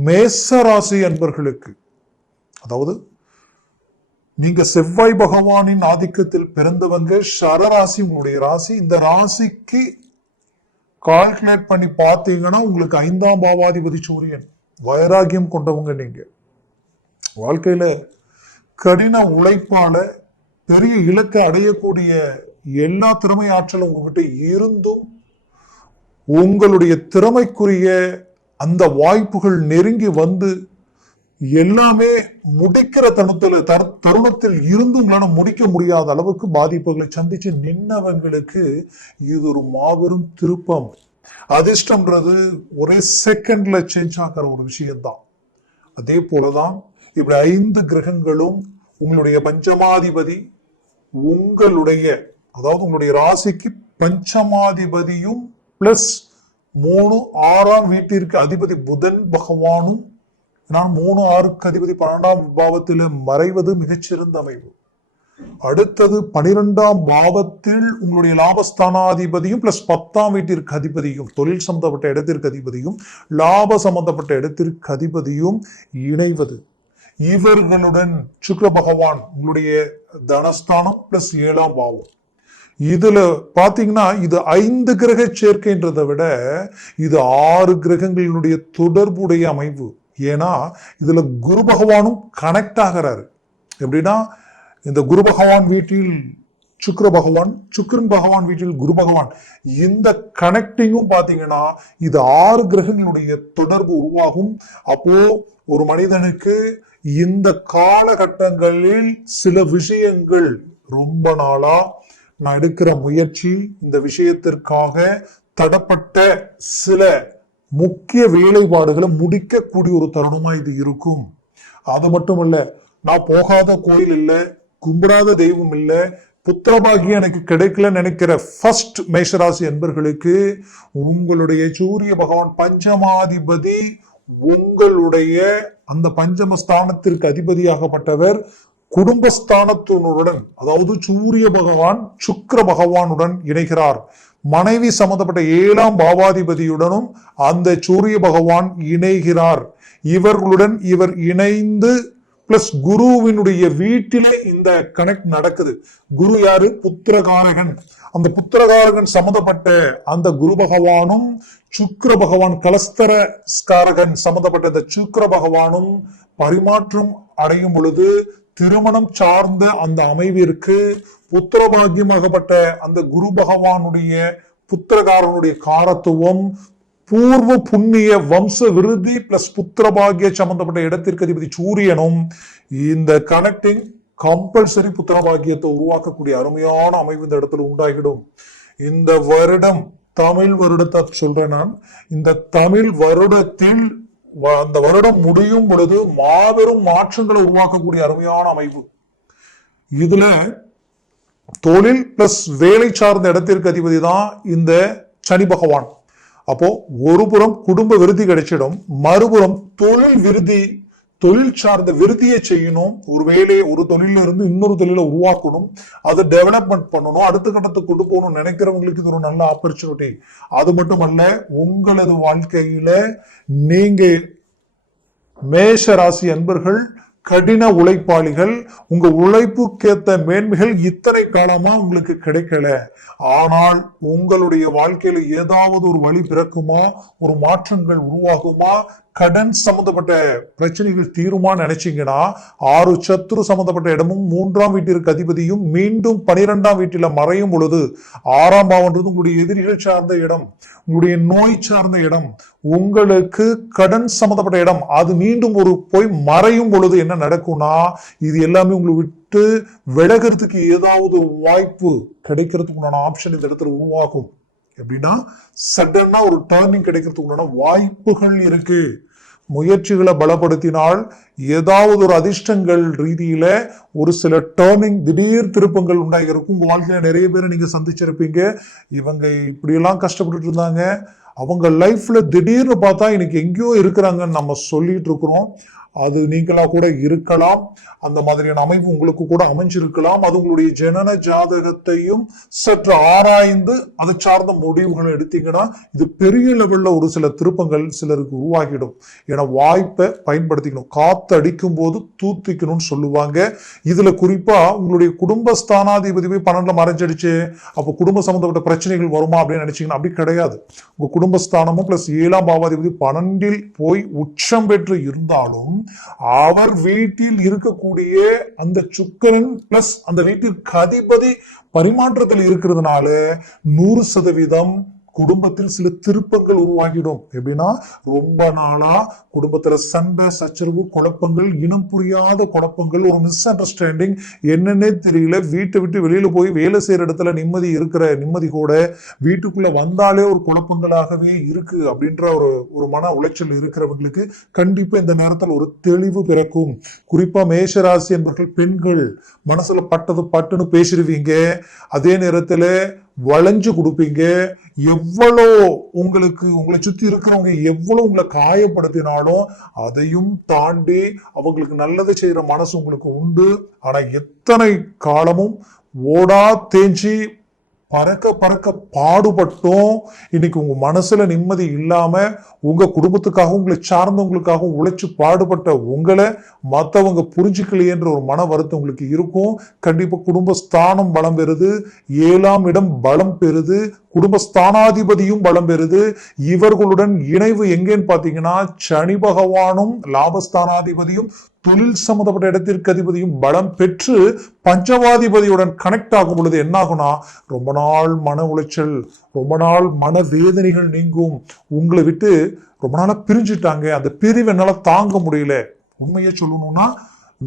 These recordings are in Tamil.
மேசராசி அன்பர்களுக்கு அதாவது நீங்க செவ்வாய் பகவானின் ஆதிக்கத்தில் பிறந்தவங்க சரராசி உங்களுடைய ராசி இந்த ராசிக்கு கால்குலேட் பண்ணி பார்த்தீங்கன்னா உங்களுக்கு ஐந்தாம் பாவாதிபதி சூரியன் வைராகியம் கொண்டவங்க நீங்க. வாழ்க்கையில கடின உழைப்பால பெரிய இலக்கை அடையக்கூடிய எல்லா திறமை ஆற்றலும் உங்ககிட்ட இருந்தும் உங்களுடைய திறமைக்குரிய அந்த வாய்ப்புகள் நெருங்கி வந்து எல்லாமே முடிக்கிற தருணத்தில் தரு- தருணத்தில் இருந்தும் முடிக்க முடியாத அளவுக்கு பாதிப்புகளை சந்திச்சு நின்னவங்களுக்கு இது ஒரு மாபெரும் திருப்பம். அதிர்ஷ்டம்ன்றது ஒரே செகண்ட்ல சேஞ்ச் ஆகிற ஒரு விஷயம்தான். அதே போலதான் இப்படி ஐந்து கிரகங்களும் உங்களுடைய பஞ்சமாதிபதி உங்களுடைய அதாவது உங்களுடைய ராசிக்கு பஞ்சமாதிபதியும் பிளஸ் மூணு ஆறாம் வீட்டிற்கு அதிபதி புதன் பகவானும் நான் மூணு ஆறுக்கு அதிபதி பன்னெண்டாம் பாவத்தில் மறைவது மிகச்சிறந்த அமைவு. அடுத்தது பனிரெண்டாம் பாவத்தில் உங்களுடைய லாபஸ்தானாதிபதியும் பிளஸ் பத்தாம் வீட்டிற்கு அதிபதியும் தொழில் சம்பந்தப்பட்ட இடத்திற்கு அதிபதியும் லாப சம்பந்தப்பட்ட இடத்திற்கு அதிபதியும் இணைவது. இவர்களுடன் சுக்ர பகவான் உங்களுடைய தனஸ்தானம் பிளஸ் ஏழாம் பாவம். இதுல பாத்தீங்கன்னா இது ஐந்து கிரக சேர்க்கைன்றதை விட இது ஆறு கிரகங்களினுடைய தொடர்புடைய அமைவு. ஏன்னா இதுல குரு பகவானும் கனெக்ட் ஆகிறாரு. எப்படின்னா இந்த குரு பகவான் வீட்டில் சுக்ர பகவான் சுக்ரன் பகவான் வீட்டில் குரு பகவான் இந்த கனெக்டிங்கும் பாத்தீங்கன்னா இது ஆறு கிரகங்களுடைய தொடர்பு உருவாகும். அப்போ ஒரு மனிதனுக்கு இந்த காலகட்டங்களில் சில விஷயங்கள் ரொம்ப நாளா நான் எடுக்கிற முயற்சி இந்த விஷயத்திற்காக தடப்பட்ட சில முக்கிய வேலைப்பாடுகளை முடிக்கக்கூடிய ஒரு தருணமா இது இருக்கும். அது மட்டும் இல்ல நான் போகாத கோயில் இல்ல கும்பிடாத தெய்வம் இல்ல புத்திரபாகியம் எனக்கு கிடைக்கலன்னு நினைக்கிற ஃபர்ஸ்ட் மேஷராசி என்பர்களுக்கு உங்களுடைய சூரிய பகவான் பஞ்சமாதிபதி உங்களுடைய அந்த பஞ்சமஸ்தானத்திற்கு அதிபதியாகப்பட்டவர் குடும்பஸ்தானத்தினுடன் அதாவது சூரிய பகவான் சுக்கர பகவானுடன் இணைகிறார். மனைவி சம்பந்தப்பட்ட ஏழாம் பாவாதிபதியுடனும் அந்த சூரிய பகவான் இணைகிறார். இவர்களுடன் இவர் இணைந்து பிளஸ் குருவினுடைய வீட்டிலே இந்த கனெக்ட் நடக்குது. குரு யாரு? புத்திரகாரகன். அந்த புத்திரகாரகன் சம்பந்தப்பட்ட அந்த குரு பகவானும் சுக்கர பகவான் கலஸ்தரஸ்காரகன் சம்பந்தப்பட்ட இந்த சுக்கர பகவானும் பரிமாற்றம் அடையும் பொழுது திருமணம் சார்ந்த அந்த அமைவிற்கு புத்திரபாகியமாகப்பட்ட அந்த குரு பகவானுடைய புத்திரகாரனுடைய காரத்துவம் பூர்வ புண்ணிய வம்ச விருதி பிளஸ் புத்திரபாகிய சம்பந்தப்பட்ட இடத்திற்கு அதிபதி சூரியனும் இந்த கனெக்டிங் கம்பல்சரி புத்திரபாகியத்தை உருவாக்கக்கூடிய அருமையான அமைவு இந்த இடத்துல உண்டாகிடும். இந்த வருடம் தமிழ் வருடத்தை சொல்றேன் நான். இந்த தமிழ் வருடத்தில் அந்த வருடம் முடியும் பொழுது மாபெரும் மாற்றங்களை உருவாக்கக்கூடிய அருமையான அமைப்பு. இதுல தொழில் பிளஸ் வேலை சார்ந்த இடத்திற்கு அதிபதி தான் இந்த சனி பகவான். அப்போ ஒரு புறம் குடும்ப விருதி கிடைச்சிடும் மறுபுறம் தொழில் விருதி தொழில் சார்ந்த விருத்தியை செய்யணும். ஒரு வேலையை ஒரு தொழில இருந்து இன்னொரு தொழிலை உருவாக்கணும். அதை டெவலப்மெண்ட் பண்ணணும். அடுத்த கட்டத்துக்கு கொண்டு போகணும் நினைக்கிறவங்களுக்கு இது ஒரு நல்ல ஆப்பர்ச்சுனிட்டி அது மட்டுமல்ல உங்களது வாழ்க்கையில நீங்க மேஷ ராசி அன்பர்கள் கடின உழைப்பாளிகள் உங்க உழைப்புக்கேத்த மேன்மைகள் இத்தனை காலமா உங்களுக்கு கிடைக்கல. ஆனால் உங்களுடைய வாழ்க்கையில ஏதாவது ஒரு வழி பிறக்குமா? ஒரு மாற்றங்கள் உருவாகுமா? கடன் சம்பந்தப்பட்ட பிரச்சனைகள் தீருமா நினைச்சீங்கன்னா ஆறு சத்துரு சம்பந்தப்பட்ட இடமும் மூன்றாம் வீட்டிற்கு அதிபதியும் மீண்டும் பனிரெண்டாம் வீட்டில் மறையும் பொழுது ஆறாம் பாவன்றது உங்களுடைய எதிரிகள் சார்ந்த இடம் உங்களுடைய நோய் சார்ந்த இடம் உங்களுக்கு கடன் சம்பந்தப்பட்ட இடம் அது மீண்டும் ஒரு போய் மறையும் பொழுது என்ன நடக்கும்னா இது எல்லாமே உங்களை விட்டு விலகிறதுக்கு ஏதாவது வாய்ப்பு கிடைக்கிறதுக்கு உண்டான ஆப்ஷன் இந்த இடத்துல உருவாகும். எப்படின்னா சடனாக ஒரு டேர்னிங் கிடைக்கிறதுக்கு உண்டான வாய்ப்புகள் இருக்கு. முயற்சிகளை பலப்படுத்தினால் ஏதாவது ஒரு அதிர்ஷ்டங்கள் ரீதியில ஒரு சில டேர்னிங் திடீர் திருப்பங்கள் உண்டாகி இருக்கும் உங்க வாழ்க்கையில நிறைய பேரை நீங்க சந்திச்சிருப்பீங்க. இவங்க இப்படியெல்லாம் கஷ்டப்பட்டுட்டு இருந்தாங்க. அவங்க லைஃப்ல திடீர்னு பார்த்தா இன்னைக்கு எங்கேயோ இருக்கிறாங்கன்னு நம்ம சொல்லிட்டு இருக்கிறோம். அது நீங்களா கூட இருக்கலாம். அந்த மாதிரியான அமைப்பு உங்களுக்கு கூட அமைஞ்சிருக்கலாம். அது உங்களுடைய ஜனன ஜாதகத்தையும் சற்று ஆராய்ந்து அதை சார்ந்த முடிவுகளை எடுத்தீங்கன்னா இது பெரிய லெவல்ல ஒரு சில திருப்பங்கள் சிலருக்கு உருவாகிடும். ஏன்னா வாய்ப்பை பயன்படுத்திக்கணும். காத்து அடிக்கும் போது தூத்திக்கணும்னு சொல்லுவாங்க. இதுல குறிப்பா உங்களுடைய குடும்பஸ்தானாதிபதி போய் பன்னெண்டுல மறைஞ்சிடுச்சு. அப்போ குடும்ப சம்பந்தப்பட்ட பிரச்சனைகள் வருமா அப்படின்னு நினைச்சீங்கன்னா அப்படி கிடையாது. உங்க குடும்பஸ்தானமும் பிளஸ் ஏழாம் பாவாதிபதி பன்னெண்டில் போய் உச்சம் பெற்று இருந்தாலும் அவர் வீட்டில் இருக்கக்கூடிய அந்த சுக்கரன் பிளஸ் அந்த வீட்டிற்கு அதிபதி பரிமாற்றத்தில் இருக்கிறதுனால நூறு சதவீதம் குடும்பத்தில் சில திருப்பங்கள் உருவாகிடும். எப்படின்னா ரொம்ப நாளா குடும்பத்துல சண்டை சச்சரவு குழப்பங்கள் இனம் புரியாத குழப்பங்கள் ஒரு மிஸ் அண்டர்ஸ்டாண்டிங் என்னன்னே தெரியல. வீட்டை விட்டு வெளியில போய் வேலை செய்யற இடத்துல நிம்மதி இருக்கிற நிம்மதி கூட வீட்டுக்குள்ள வந்தாலே ஒரு குழப்பங்களாகவே இருக்கு அப்படின்ற ஒரு ஒரு மன உளைச்சல் இருக்கிறவங்களுக்கு கண்டிப்பா இந்த நேரத்தில் ஒரு தெளிவு பிறக்கும். குறிப்பா மேஷராசி என்பவர்கள் பெண்கள் மனசுல பட்டது பட்டுன்னு பேசிடுவீங்க. அதே நேரத்துல வளைஞ்சு கொடுப்பீங்க. எவ்வளோ உங்களுக்கு உங்களை சுற்றி இருக்கிறவங்க எவ்வளோ உங்களை காயப்படுத்தினாலும் அதையும் தாண்டி அவங்களுக்கு நல்லதை செய்கிற மனசு உங்களுக்கு உண்டு. ஆனால் எத்தனை காலமும் ஓடா தேஞ்சி பறக்க பறக்க பாடுபட்டும். இன்னைக்கு உங்க மனசுல நிம்மதி இல்லாம உங்க குடும்பத்துக்காகவும் உங்களை சார்ந்தவங்களுக்காகவும் உழைச்சு பாடுபட்ட உங்களை மற்றவங்க புரிஞ்சுக்கலையேன்ற ஒரு மன வருத்தம் உங்களுக்கு இருக்கும். கண்டிப்பா குடும்பஸ்தானம் பலம் பெறுது. ஏழாம் இடம் பலம் பெறுது. குடும்பஸ்தானாதிபதியும் பலம் பெறுது. இவர்களுடன் இணைவு எங்கேன்னு பாத்தீங்கன்னா சனி பகவானும் லாபஸ்தானாதிபதியும் தொழில் சம்பந்தப்பட்ட இடத்திற்கு அதிபதியும் பலம் பெற்று பஞ்சவாதிபதியுடன் கனெக்ட் ஆகும் பொழுது என்னாகும்னா ரொம்ப நாள் மன உளைச்சல் ரொம்ப நாள் மன வேதனைகள் நீங்கும். உங்களை விட்டு ரொம்ப நாளாக பிரிஞ்சுட்டாங்க. அந்த பிரிவு என்னால் தாங்க முடியல. உண்மையை சொல்லணும்னா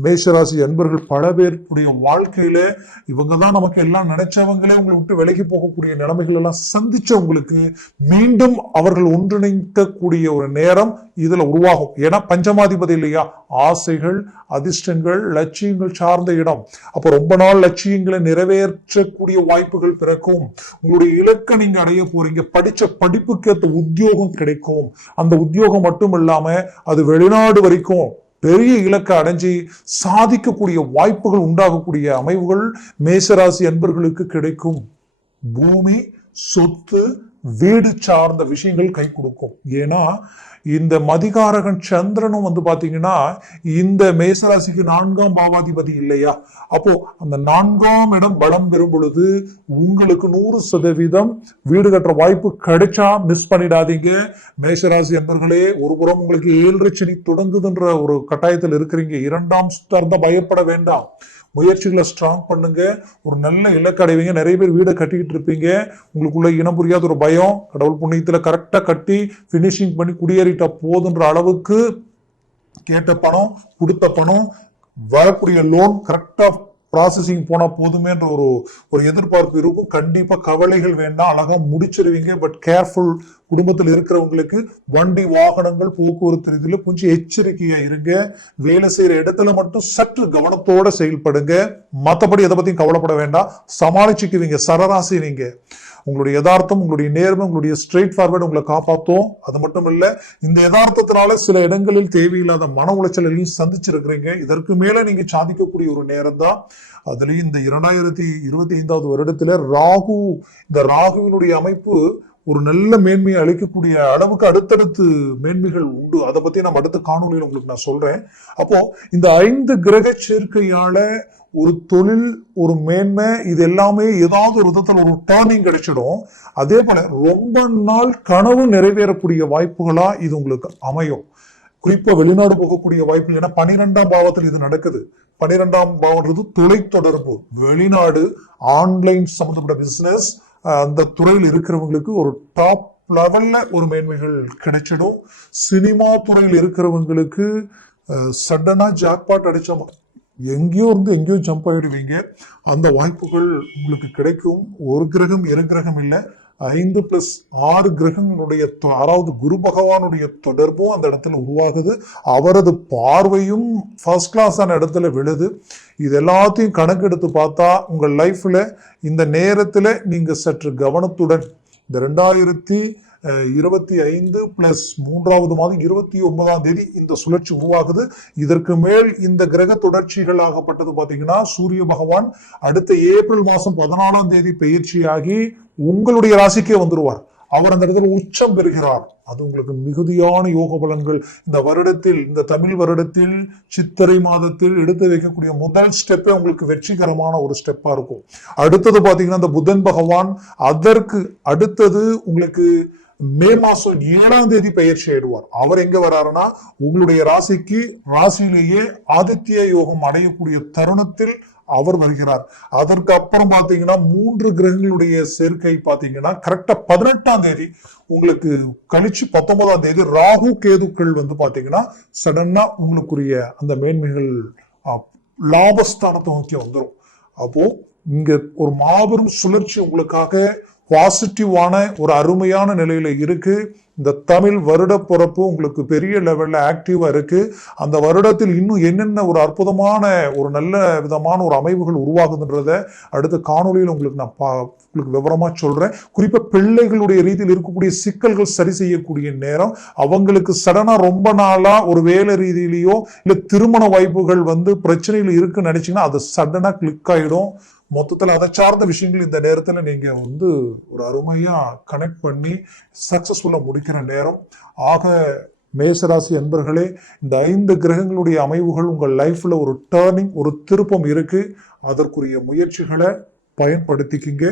மேஷராசி அன்பர்கள் பல பேருடைய வாழ்க்கையில இவங்க தான் நமக்கு எல்லாம் நினைச்சவங்களே உங்களை விட்டு விலகி போகக்கூடிய நிலைமைகள் எல்லாம் சந்திச்சவங்களுக்கு மீண்டும் அவர்கள் ஒன்றிணைக்கக்கூடிய ஒரு நேரம் இதுல உருவாகும். ஏன்னா பஞ்சமாதிபதி இல்லையா? ஆசைகள் அதிர்ஷ்டங்கள் லட்சியங்கள் சார்ந்த இடம். அப்போ ரொம்ப நாள் லட்சியங்களை நிறைவேற்றக்கூடிய வாய்ப்புகள் பிறக்கும். உங்களுடைய இலக்கை நீங்க அடைய போறீங்க. படிச்ச படிப்புக்கு ஏற்ற உத்தியோகம் கிடைக்கும். அந்த உத்தியோகம் மட்டும் இல்லாம அது வெளிநாடு வரைக்கும் பெரிய இலக்கை அடைஞ்சு சாதிக்கக்கூடிய வாய்ப்புகள் உண்டாகக்கூடிய அமைவுகள் மேசராசி அன்பர்களுக்கு கிடைக்கும். பூமி சொத்து வீடு சார்ந்த விஷயங்கள் கை கொடுக்கும். ஏன்னா இந்த மதிகாரகன் சந்திரனும் வந்து பார்த்தீங்கன்னா இந்த மேசராசிக்கு நான்காம் பாவாதிபதி இல்லையா? அப்போ அந்த நான்காம் இடம் பலம் பெறும் பொழுது உங்களுக்கு நூறு சதவீதம் வீடு கட்டுற வாய்ப்பு கிடைச்சா மிஸ் பண்ணிடாதீங்க. மேசராசி என்பர்களே ஒரு புறம் உங்களுக்கு ஏழரை சனி தொடங்குதுன்ற ஒரு கட்டாயத்தில் இருக்கிறீங்க. இரண்டாம் ஸ்டார் தான் பயப்பட வேண்டாம். முயற்சிகளை ஸ்ட்ராங் பண்ணுங்க. ஒரு நல்ல இலக்கு அடைவீங்க. நிறைய பேர் வீடை கட்டிக்கிட்டு இருப்பீங்க. உங்களுக்குள்ள இனம் புரியாத ஒரு பயம். கடவுள் புண்ணியத்தில் கரெக்டாக கட்டி ஃபினிஷிங் பண்ணி குடியேறிட்ட போதுன்ற அளவுக்கு கேட்ட பணம் கொடுத்த பணம் வரக்கூடிய லோன் கரெக்டாக ப்ராசஸிங் போனால் போதுமேன்ற ஒரு ஒரு எதிர்பார்ப்பு இருக்கும். கண்டிப்பாக கவலைகள் வேண்டாம். அழகாக முடிச்சிருவீங்க. பட் கேர்ஃபுல் குடும்பத்தில் இருக்கிறவங்களுக்கு வண்டி வாகனங்கள் போக்குவரத்து இதில் கொஞ்சம் எச்சரிக்கையாக இருங்க. வேலை செய்கிற இடத்துல மட்டும் சற்று கவனத்தோட செயல்படுங்க. மற்றபடி எதை பற்றியும் கவலைப்பட வேண்டாம். சமாளிச்சுக்குவீங்க. சரராசி நீங்கள் உங்களுடைய யதார்த்தம் உங்களுடைய நேர்மை உங்களுடைய ஸ்ட்ரெயிட் ஃபார்வர்டு உங்களை காப்பாற்றும் அது மட்டும் இல்லை இந்த யதார்த்தத்தினால சில இடங்களில் தேவையில்லாத மன உளைச்சலையும் சந்திச்சிருக்கிறீங்க. இதற்கு மேலே நீங்கள் சாதிக்கக்கூடிய ஒரு நேரம் தான். அதுலேயும் இந்த இரண்டாயிரத்தி இருபத்தி ஐந்தாவது வருடத்தில் ராகு இந்த ராகுவினுடைய அமைப்பு ஒரு நல்ல மேன்மையை அளிக்கக்கூடிய அளவுக்கு அடுத்தடுத்து மேன்மைகள் உண்டு. அதை பத்தி நம்ம அடுத்த காணொலியில் உங்களுக்கு நான் சொல்றேன். அப்போ இந்த ஐந்து கிரக சேர்க்கையால ஒரு தொழில் ஒரு மேன்மை இது எல்லாமே ஏதாவது ஒரு விதத்தில் ஒரு டேர்னிங் கிடைச்சிடும். அதே போல ரொம்ப நாள் கனவு நிறைவேறக்கூடிய வாய்ப்புகளா இது உங்களுக்கு அமையும். குறிப்பா வெளிநாடு போகக்கூடிய வாய்ப்பு ஏன்னா பனிரெண்டாம் பாவத்தில் இது நடக்குது. பனிரெண்டாம் பாவம்ன்றது தொலைத்தொடர்பு. வெளிநாடு ஆன்லைன் சம்மந்தப்பட்ட பிசினஸ் அந்த துறையில் இருக்கிறவங்களுக்கு ஒரு டாப் லெவல்ல ஒரு மேன்மைகள் கிடைச்சிடும். சினிமா துறையில் இருக்கிறவங்களுக்கு சடனா ஜாக்பாட் அடிச்ச எங்கேயோ இருந்து எங்கேயோ ஜம்ப் ஆகிடுவீங்க அந்த வாய்ப்புகள் உங்களுக்கு கிடைக்கும். ஒரு கிரகம் இரு கிரகம் இல்லை. ஐந்து பிளஸ் ஆறு கிரகங்களுடைய தொ- அதாவது குரு பகவானுடைய தொடர்பும் அந்த இடத்துல உருவாகுது. அவரது பார்வையும் ஃபர்ஸ்ட் கிளாஸான இடத்துல விழுது. இது எல்லாத்தையும் கணக்கெடுத்து பார்த்தா உங்கள் லைஃப்பில் இந்த நேரத்தில் நீங்கள் சற்று கவனத்துடன் இந்த ரெண்டாயிரத்தி இருபத்தி ஐந்து பிளஸ் மூன்றாவது மாதம் இருபத்தி ஒன்பதாம் தேதி இந்த சுழற்சி உருவாகுது. இதற்கு மேல் இந்த கிரக தொடர்ச்சிகள் ஆகப்பட்டது பார்த்தீங்கன்னா சூரிய பகவான் அடுத்த ஏப்ரல் மாதம் பதினாலாம் தேதி பயிற்சியாகி உங்களுடைய ராசிக்கே வந்துருவார். அவர் அந்த இடத்துல உச்சம் பெறுகிறார். அது உங்களுக்கு மிகுதியான யோக பலன்கள். இந்த வருடத்தில் இந்த தமிழ் வருடத்தில் சித்திரை மாதத்தில் எடுத்து வைக்கக்கூடிய முதல் ஸ்டெப்பே உங்களுக்கு வெற்றிகரமான ஒரு ஸ்டெப்பா இருக்கும். அடுத்தது பார்த்தீங்கன்னா இந்த புதன் பகவான் அதற்கு அடுத்தது உங்களுக்கு மே மாசம் ஏழாம் தேதி பயிற்சி ஆயிடுவார். அவர் எங்க வராருன்னா உங்களுடைய ராசிக்கு ராசியிலேயே ஆதித்ய யோகம் அடையக்கூடிய தருணத்தில் அவர் வருகிறார். அதற்கு அப்புறம் பாத்தீங்கன்னா மூன்று கிரகங்களுடைய சேர்க்கை பாத்தீங்கன்னா கரெக்டா பதினெட்டாம் தேதி உங்களுக்கு கழிச்சு பத்தொன்பதாம் தேதி ராகு கேதுக்கள் வந்து பாத்தீங்கன்னா சடனா உங்களுக்குரிய அந்த மேன்மைகள் லாபஸ்தானத்தை நோக்கி வந்துடும் அப்போ இங்க ஒரு மாபெரும் சுழற்சி உங்களுக்காக பாசிட்டிவான ஒரு அருமையான நிலையில் இருக்குது இந்த தமிழ் வருட பிறப்பு உங்களுக்கு பெரிய லெவலில் ஆக்டிவாக இருக்குது அந்த வருடத்தில் இன்னும் என்னென்ன ஒரு அற்புதமான ஒரு நல்ல விதமான ஒரு அமைவுகள் உருவாகுதுன்றத அடுத்த காணொளியில் உங்களுக்கு நான் பா உங்களுக்கு விவரமாக சொல்கிறேன் குறிப்பாக பிள்ளைகளுடைய ரீதியில் இருக்கக்கூடிய சிக்கல்கள் சரி செய்யக்கூடிய நேரம். அவங்களுக்கு சடனாக ரொம்ப நாளாக ஒரு வேலை ரீதியிலேயோ இல்லை திருமண வாய்ப்புகள் வந்து பிரச்சனைகள் இருக்குன்னு நினச்சிங்கன்னா அது சடனாக கிளிக் ஆகிடும் மொத்தத்தில் அதை சார்ந்த விஷயங்கள் இந்த நேரத்தில் நீங்கள் வந்து ஒரு அருமையாக கனெக்ட் பண்ணி சக்ஸஸ்ஃபுல்லாக முடிக்கிற நேரம். ஆக மேசராசி அன்பர்களே இந்த ஐந்து கிரகங்களுடைய அமைவுகள் உங்கள் லைஃப்பில் ஒரு டேர்னிங் ஒரு திருப்பம் இருக்குது அதற்குரிய முயற்சிகளை பயன்படுத்திக்கிங்க.